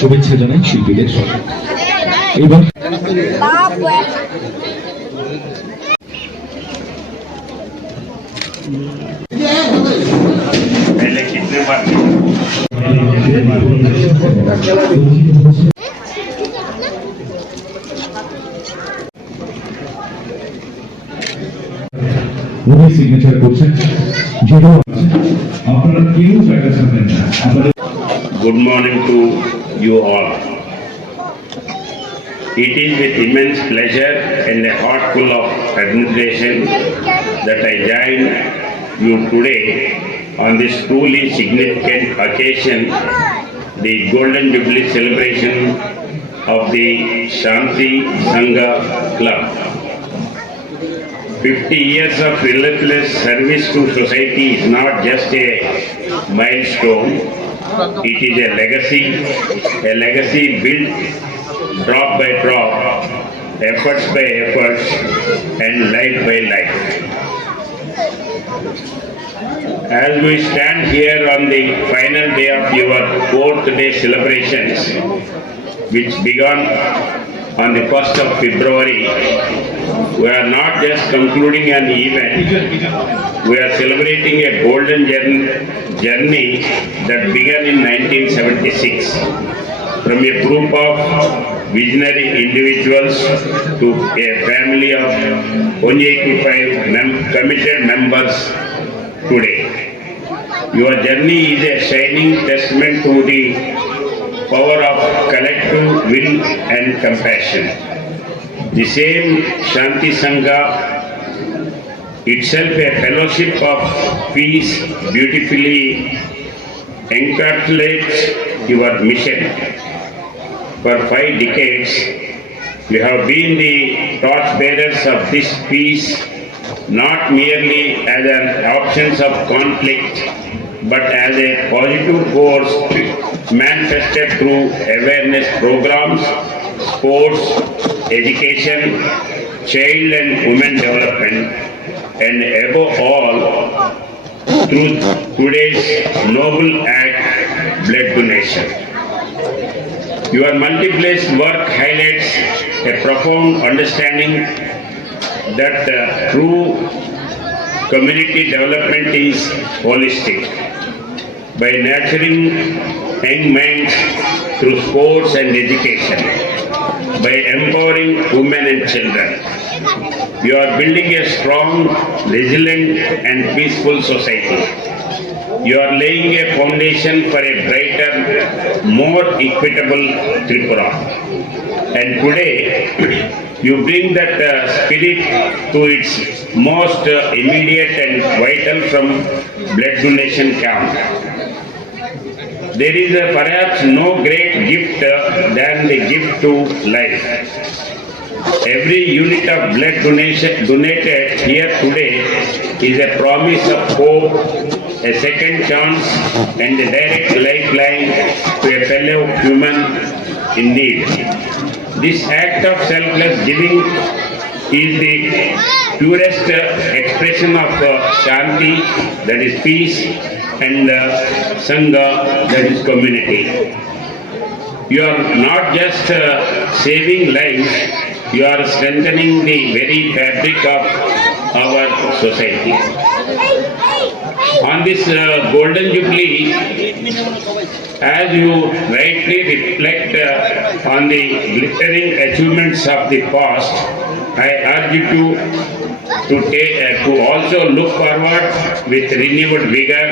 শুভেচ্ছা জানাই শিল্পীদের এবং উনি সিগনেচার করছেন যেটা আপনারা কেউ জায়গা ছাড়বেন না। Good morning to you all. It is with immense pleasure and a heart full of admiration that I join you today on this truly significant occasion, the Golden Jubilee celebration of the Shanti Sangha Club. 50 years of relentless service to society is not just a milestone, it is a legacy built drop by drop, efforts by efforts, and life by life. As we stand here on the final day of your 4th day celebrations, which began on the 1st of February, we are not just concluding an event, we are celebrating a golden journey that began in 1976. From a group of visionary individuals to a family of 185 committed members today. Your journey is a shining testament to the power of collective will and compassion. The same Shanti Sangha, itself a fellowship of peace, beautifully encapsulates your mission. For 5 decades, you have been the torchbearers of this peace, not merely as an absence of conflict, but as a positive force manifested through awareness programs, sports, education, child and women development, and above all, through today's noble act, blood donation. Your multiplace work highlights a profound understanding that true community development is holistic. By nurturing young minds through sports and education, by empowering women and children, you are building a strong, resilient and peaceful society. You are laying a foundation for a brighter, more equitable Tripura. And today, you bring that spirit to its most immediate and vital from blood donation camp. There is perhaps no great gift than the gift to life. Every unit of blood donated here today is a promise of hope, a second chance, and a direct lifeline to a fellow human in need. This act of selfless giving is the purest expression of Shanti, that is peace, and Sangha, that is community. You are not just saving lives, you are strengthening the very fabric of our society. On this Golden Jubilee, as you rightly reflect on the glittering achievements of the past, I urge you to also look forward with renewed vigor.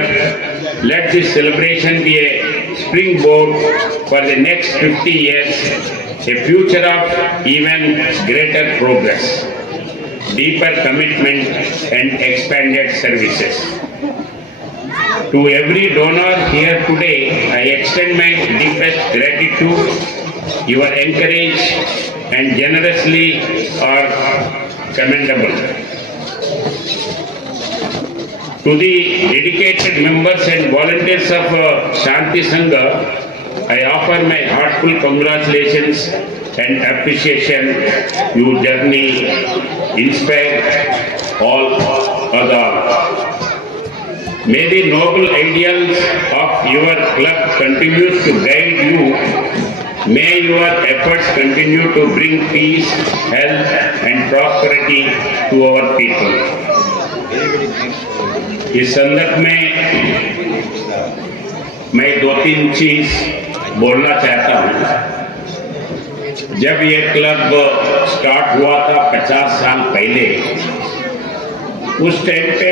Let this celebration be a springboard for the next 50 years, a future of even greater progress, deeper commitment and expanded services. To every donor here today, I extend my deepest gratitude. Your encourage and generously are commendable. To the dedicated members and volunteers of Shanti Sangha, I offer my heartful congratulations and appreciation. Your journey inspire all others. May the noble ideals of your club continues to guide you. May your efforts continue to bring peace, health and prosperity to our people. इस संदर्भ में मैं 2-3 चीज बोलना चाहता हूँ। जब ये क्लब स्टार्ट हुआ था 50 साल पहले, उस टाइम पे